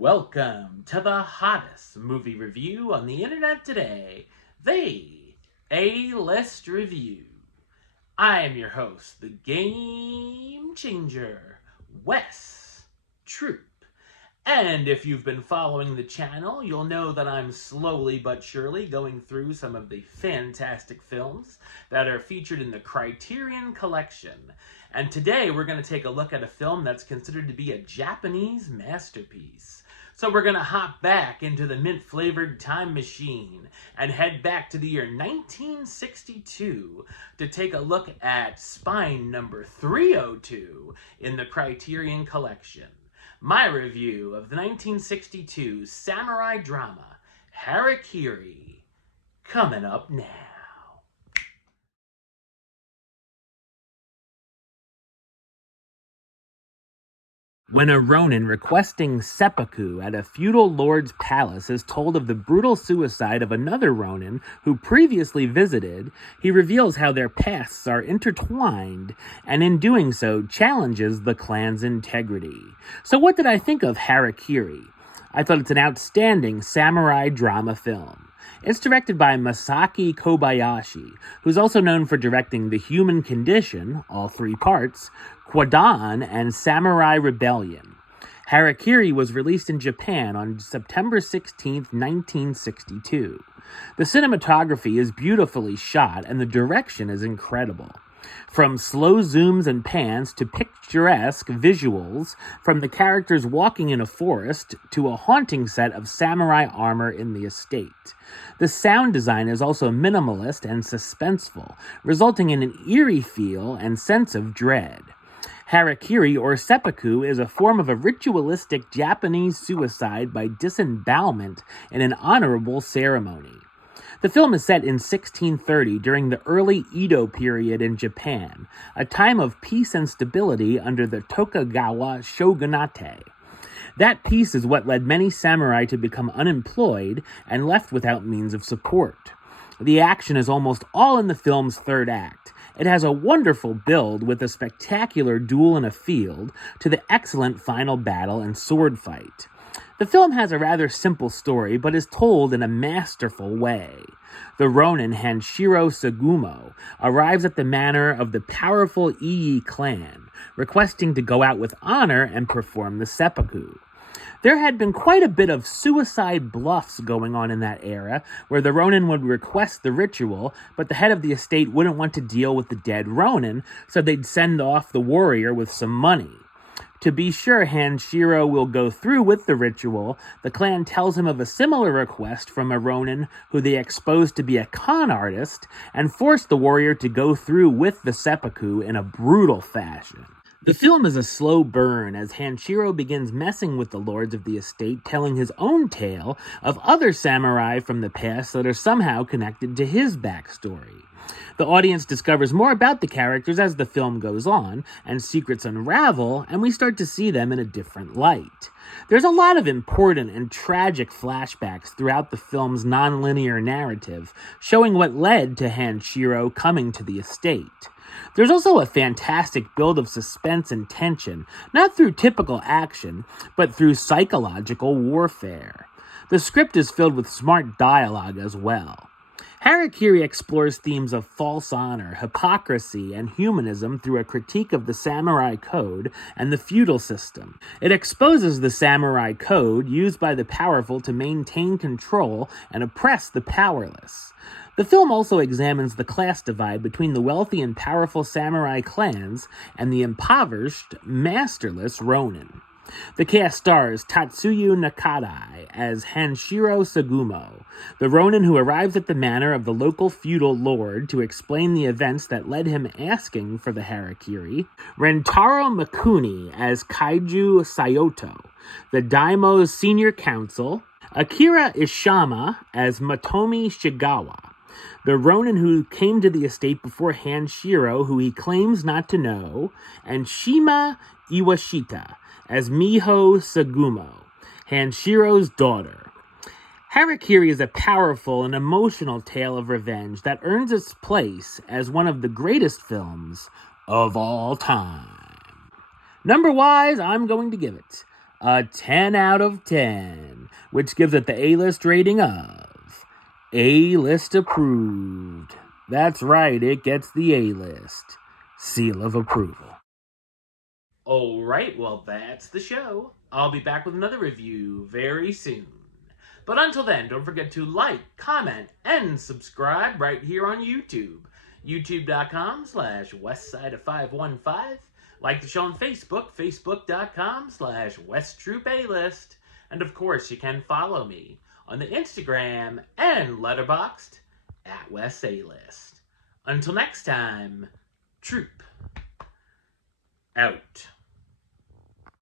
Welcome to the hottest movie review on the internet today, the A-List Review. I am your host, the Game Changer, Wes Troop. And if you've been following the channel, you'll know that I'm slowly but surely going through some of the fantastic films that are featured in the Criterion Collection. And today we're going to take a look at a film that's considered to be a Japanese masterpiece. So we're going to hop back into the mint-flavored time machine and head back to the year 1962 to take a look at Spine number 302 in the Criterion Collection. My review of the 1962 samurai drama, Harakiri, coming up now. When a ronin requesting seppuku at a feudal lord's palace is told of the brutal suicide of another ronin who previously visited, he reveals how their pasts are intertwined, and in doing so challenges the clan's integrity. So what did I think of Harakiri? I thought it's an outstanding samurai drama film. It's directed by Masaki Kobayashi, who's also known for directing The Human Condition, all three parts, Quadan, and Samurai Rebellion. Harakiri was released in Japan on September 16, 1962. The cinematography is beautifully shot and the direction is incredible. From slow zooms and pans to picturesque visuals, from the characters walking in a forest to a haunting set of samurai armor in the estate. The sound design is also minimalist and suspenseful, resulting in an eerie feel and sense of dread. Harakiri, or seppuku, is a form of a ritualistic Japanese suicide by disembowelment in an honorable ceremony. The film is set in 1630 during the early Edo period in Japan, a time of peace and stability under the Tokugawa shogunate. That peace is what led many samurai to become unemployed and left without means of support. The action is almost all in the film's third act. It has a wonderful build with a spectacular duel in a field to the excellent final battle and sword fight. The film has a rather simple story, but is told in a masterful way. The ronin Hanshiro Sagumo arrives at the manor of the powerful Ii clan, requesting to go out with honor and perform the seppuku. There had been quite a bit of suicide bluffs going on in that era, where the ronin would request the ritual, but the head of the estate wouldn't want to deal with the dead ronin, so they'd send off the warrior with some money. To be sure Hanshiro will go through with the ritual, the clan tells him of a similar request from a ronin who they exposed to be a con artist, and force the warrior to go through with the seppuku in a brutal fashion. The film is a slow burn as Hanshiro begins messing with the lords of the estate, telling his own tale of other samurai from the past that are somehow connected to his backstory. The audience discovers more about the characters as the film goes on, and secrets unravel, and we start to see them in a different light. There's a lot of important and tragic flashbacks throughout the film's non-linear narrative, showing what led to Hanshiro coming to the estate. There's also a fantastic build of suspense and tension, not through typical action, but through psychological warfare. The script is filled with smart dialogue as well. Harakiri explores themes of false honor, hypocrisy, and humanism through a critique of the samurai code and the feudal system. It exposes the samurai code used by the powerful to maintain control and oppress the powerless. The film also examines the class divide between the wealthy and powerful samurai clans and the impoverished, masterless ronin. The cast stars Tatsuya Nakadai as Hanshiro Sagumo, the ronin who arrives at the manor of the local feudal lord to explain the events that led him asking for the Harakiri, Rentaro Mikuni as Kaiju Sayoto, the daimo's senior counsel, Akira Ishama as Matomi Shigawa, the ronin who came to the estate before Hanshiro, who he claims not to know, and Shima Iwashita as Miho Sagumo, Hanshiro's daughter. Harakiri is a powerful and emotional tale of revenge that earns its place as one of the greatest films of all time. Number-wise, I'm going to give it a 10 out of 10, which gives it the A-list rating of A-list approved. That's right, it gets the A-list seal of approval. Alright, well, that's the show. I'll be back with another review very soon. But until then, don't forget to like, comment, and subscribe right here on YouTube. YouTube.com/WestsideOf515. Like the show on Facebook, Facebook.com/WestTroopAlist. And of course, you can follow me on the Instagram and Letterboxd at WestAlist. Until next time, Troop out.